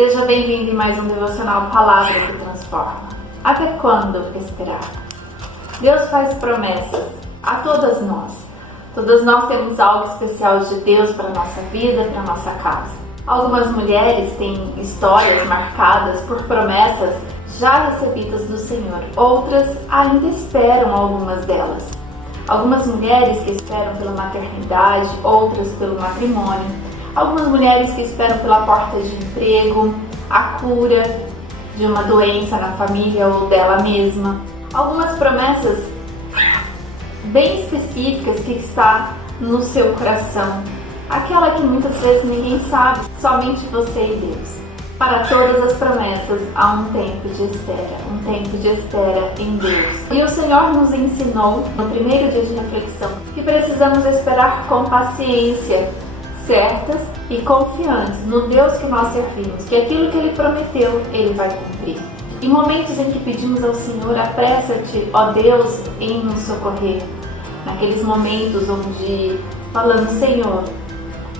Seja bem-vindo em mais um devocional Palavra que Transforma. Até quando esperar? Deus faz promessas a todas nós. Todas nós temos algo especial de Deus para a nossa vida, para a nossa casa. Algumas mulheres têm histórias marcadas por promessas já recebidas do Senhor. Outras ainda esperam algumas delas. Algumas mulheres que esperam pela maternidade, outras pelo matrimônio. Algumas mulheres que esperam pela porta de emprego, a cura de uma doença na família ou dela mesma. Algumas promessas bem específicas que está no seu coração. Aquela que muitas vezes ninguém sabe, somente você e Deus. Para todas as promessas há um tempo de espera em Deus. E o Senhor nos ensinou, no primeiro dia de reflexão, que precisamos esperar com paciência, certas e confiantes no Deus que nós servimos, que aquilo que Ele prometeu, Ele vai cumprir. Em momentos em que pedimos ao Senhor, apressa-te, ó Deus, em nos socorrer. Naqueles momentos onde falamos, Senhor,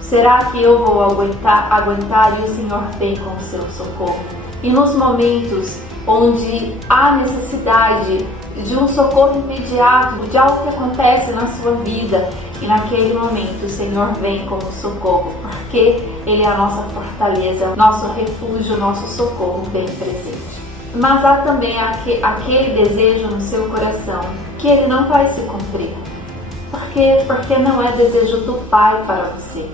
será que eu vou aguentar e o Senhor vem com o seu socorro? E nos momentos onde há necessidade de um socorro imediato, de algo que acontece na sua vida, e naquele momento o Senhor vem como socorro, porque Ele é a nossa fortaleza, nosso refúgio, nosso socorro bem presente. Mas há também aquele desejo no seu coração que ele não vai se cumprir. Por quê? Porque não é desejo do Pai para você.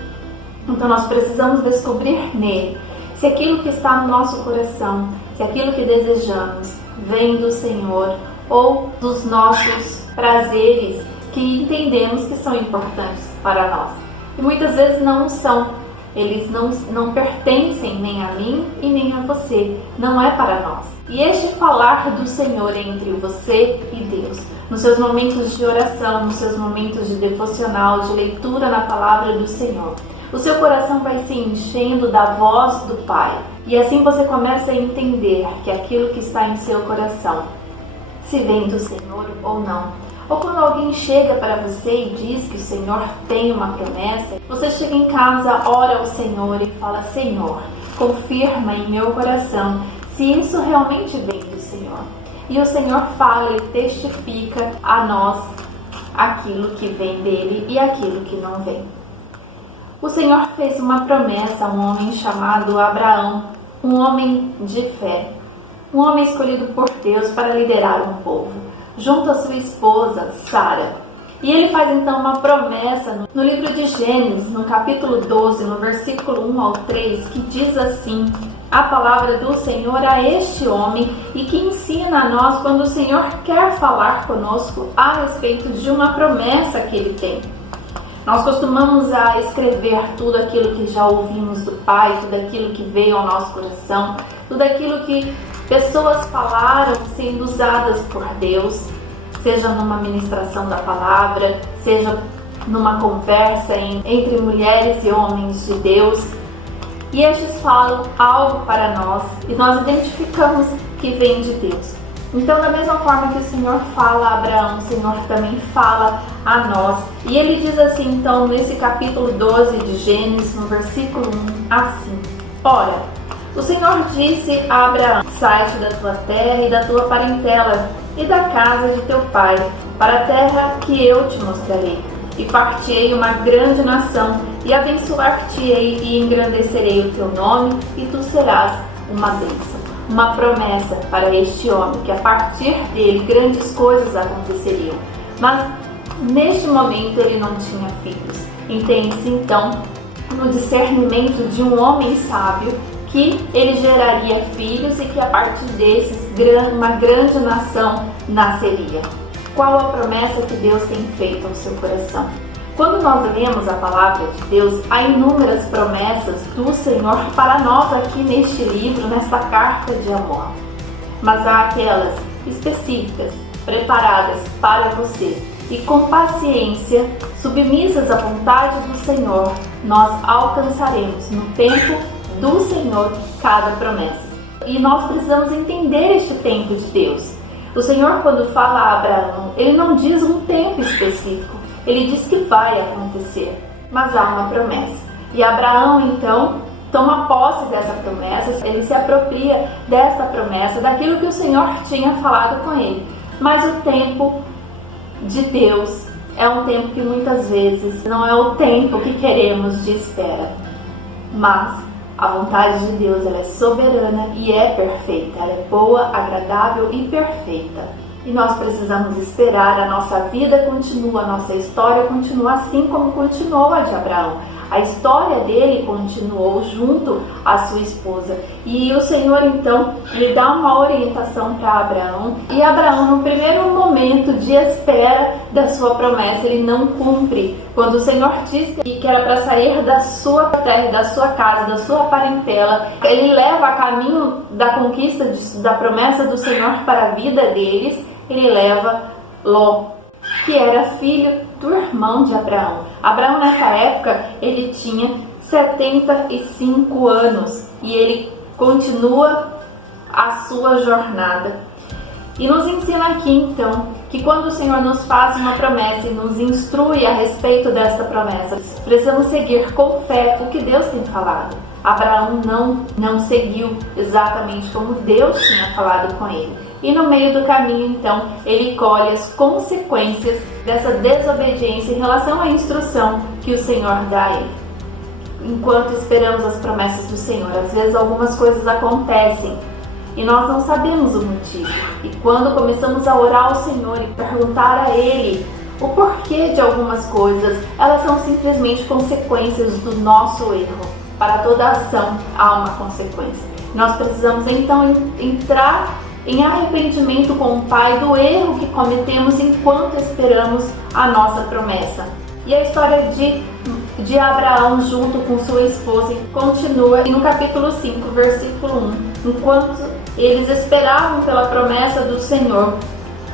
Então nós precisamos descobrir nele se aquilo que está no nosso coração, se aquilo que desejamos vem do Senhor ou dos nossos prazeres que entendemos que são importantes para nós. E muitas vezes não são. Eles não pertencem nem a mim e nem a você. Não é para nós. E este falar do Senhor entre você e Deus, nos seus momentos de oração, nos seus momentos de devocional, de leitura na palavra do Senhor, o seu coração vai se enchendo da voz do Pai. E assim você começa a entender que aquilo que está em seu coração, se vem do Senhor ou não. Ou quando alguém chega para você e diz que o Senhor tem uma promessa, você chega em casa, ora ao Senhor e fala, Senhor, confirma em meu coração se isso realmente vem do Senhor. E o Senhor fala e testifica a nós aquilo que vem dele e aquilo que não vem. O Senhor fez uma promessa a um homem chamado Abraão, um homem de fé, um homem escolhido por Deus para liderar um povo, junto à sua esposa, Sara. E ele faz então uma promessa no livro de Gênesis, no capítulo 12, no versículo 1 ao 3, que diz assim, a palavra do Senhor a este homem e que ensina a nós quando o Senhor quer falar conosco a respeito de uma promessa que Ele tem. Nós costumamos a escrever tudo aquilo que já ouvimos do Pai, tudo aquilo que veio ao nosso coração, tudo aquilo que pessoas falaram sendo usadas por Deus, seja numa ministração da palavra, seja numa conversa entre mulheres e homens de Deus. E estes falam algo para nós e nós identificamos que vem de Deus. Então, da mesma forma que o Senhor fala a Abraão, o Senhor também fala a nós. E ele diz assim, então, nesse capítulo 12 de Gênesis, no versículo 1, assim, ora, o Senhor disse a Abraão, sai-te da tua terra e da tua parentela e da casa de teu pai, para a terra que eu te mostrarei. E far-te-ei uma grande nação, e abençoar-te-ei e engrandecerei o teu nome, e tu serás uma bênção. Uma promessa para este homem, que a partir dele grandes coisas aconteceriam. Mas neste momento ele não tinha filhos. Entende-se então no discernimento de um homem sábio que ele geraria filhos e que a partir desses uma grande nação nasceria. Qual a promessa que Deus tem feito ao seu coração? Quando nós lemos a palavra de Deus, há inúmeras promessas do Senhor para nós aqui neste livro, nesta carta de amor. Mas há aquelas específicas, preparadas para você. E com paciência, submissas à vontade do Senhor, nós alcançaremos no tempo do Senhor cada promessa. E nós precisamos entender este tempo de Deus. O Senhor, quando fala a Abraão, Ele não diz um tempo específico. Ele diz que vai acontecer, mas há uma promessa. E Abraão, então, toma posse dessa promessa, ele se apropria dessa promessa, daquilo que o Senhor tinha falado com ele. Mas o tempo de Deus é um tempo que muitas vezes não é o tempo que queremos de espera. Mas a vontade de Deus, ela é soberana e é perfeita. Ela é boa, agradável e perfeita. E nós precisamos esperar, a nossa vida continua, a nossa história continua assim como continuou a de Abraão. A história dele continuou junto à sua esposa. E o Senhor, então, ele dá uma orientação para Abraão. E Abraão, no primeiro momento de espera da sua promessa, ele não cumpre. Quando o Senhor disse que era para sair da sua terra, da sua casa, da sua parentela, ele leva a caminho da conquista da promessa do Senhor para a vida deles. Ele leva Ló, que era filho do irmão de Abraão. Abraão, nessa época, ele tinha 75 anos e ele continua a sua jornada. E nos ensina aqui, então, que quando o Senhor nos faz uma promessa e nos instrui a respeito desta promessa, precisamos seguir com fé o que Deus tem falado. Abraão não seguiu exatamente como Deus tinha falado com ele. E no meio do caminho, então, ele colhe as consequências dessa desobediência em relação à instrução que o Senhor dá a ele. Enquanto esperamos as promessas do Senhor, às vezes algumas coisas acontecem e nós não sabemos o motivo. E quando começamos a orar ao Senhor e perguntar a Ele o porquê de algumas coisas, elas são simplesmente consequências do nosso erro. Para toda ação há uma consequência. Nós precisamos então entrar em arrependimento com o Pai do erro que cometemos enquanto esperamos a nossa promessa. E a história de Abraão junto com sua esposa continua no capítulo 5, versículo 1. Enquanto eles esperavam pela promessa do Senhor,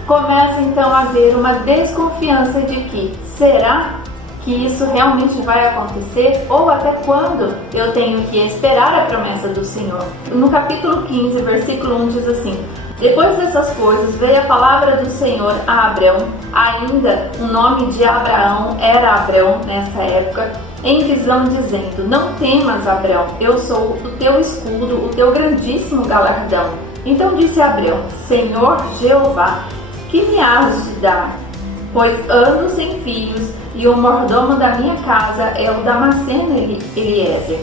começa então a haver uma desconfiança de que será que isso realmente vai acontecer? Ou até quando eu tenho que esperar a promessa do Senhor? No capítulo 15, versículo 1 diz assim: depois dessas coisas veio a palavra do Senhor a Abrão, ainda o nome de Abraão era Abrão nessa época, em visão dizendo: não temas, Abrão, eu sou o teu escudo, o teu grandíssimo galardão. Então disse Abrão: Senhor Jeová, que me has de dar? Pois ando sem filhos, e o mordomo da minha casa é o Damasceno Eliezer.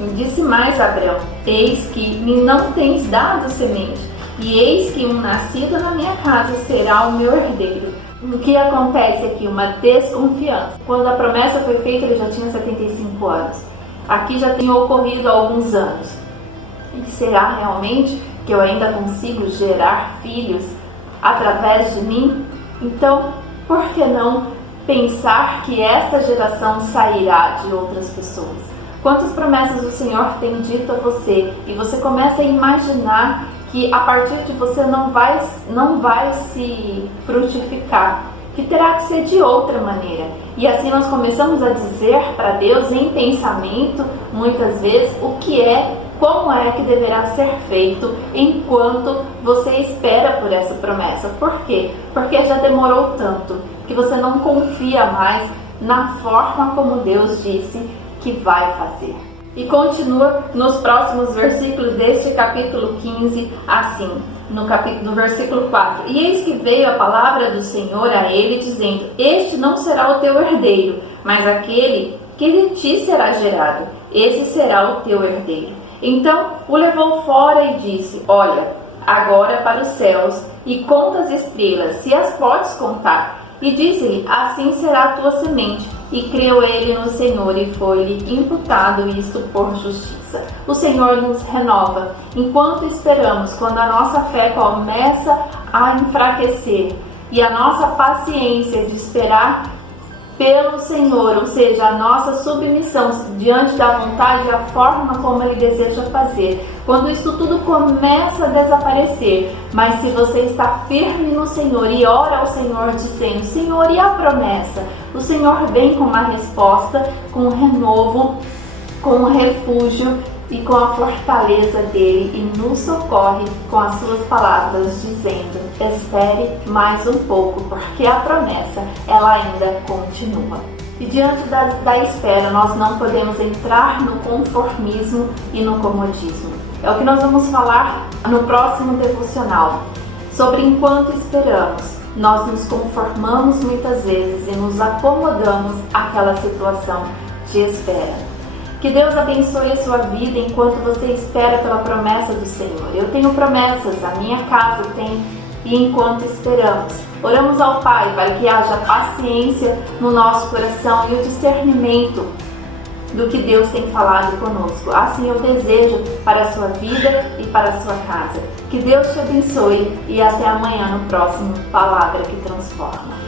E disse mais Abrão: eis que me não tens dado semente, e eis que um nascido na minha casa será o meu herdeiro. O que acontece aqui? Uma desconfiança. Quando a promessa foi feita, ele já tinha 75 anos. Aqui já tem ocorrido há alguns anos. E será realmente que eu ainda consigo gerar filhos através de mim? Então, por que não pensar que esta geração sairá de outras pessoas? Quantas promessas o Senhor tem dito a você e você começa a imaginar que a partir de você não vai se frutificar, que terá que ser de outra maneira. E assim nós começamos a dizer para Deus em pensamento, muitas vezes, como é que deverá ser feito enquanto você espera por essa promessa. Por quê? Porque já demorou tanto que você não confia mais na forma como Deus disse que vai fazer. E continua nos próximos versículos deste capítulo 15, assim, no versículo 4. E eis que veio a palavra do Senhor a ele, dizendo: este não será o teu herdeiro, mas aquele que de ti será gerado, esse será o teu herdeiro. Então o levou fora e disse: olha agora para os céus e conta as estrelas, se as podes contar. E disse-lhe: assim será a tua semente. E creu ele no Senhor, e foi-lhe imputado isto por justiça. O Senhor nos renova. Enquanto esperamos, quando a nossa fé começa a enfraquecer, e a nossa paciência de esperar pelo Senhor, ou seja, a nossa submissão diante da vontade e a forma como Ele deseja fazer, quando isso tudo começa a desaparecer, mas se você está firme no Senhor e ora ao Senhor dizendo: Senhor, e a promessa? O Senhor vem com uma resposta, com um renovo, com um refúgio e com a fortaleza dele, e nos socorre com as suas palavras, dizendo: espere mais um pouco, porque a promessa ela ainda continua. E diante da espera, nós não podemos entrar no conformismo e no comodismo. É o que nós vamos falar no próximo devocional, sobre enquanto esperamos. Nós nos conformamos muitas vezes e nos acomodamos àquela situação de espera. Que Deus abençoe a sua vida enquanto você espera pela promessa do Senhor. Eu tenho promessas, a minha casa tem, e enquanto esperamos, oramos ao Pai para que haja paciência no nosso coração e o discernimento do que Deus tem falado conosco. Assim eu desejo para a sua vida e para a sua casa. Que Deus te abençoe e até amanhã no próximo Palavra que Transforma.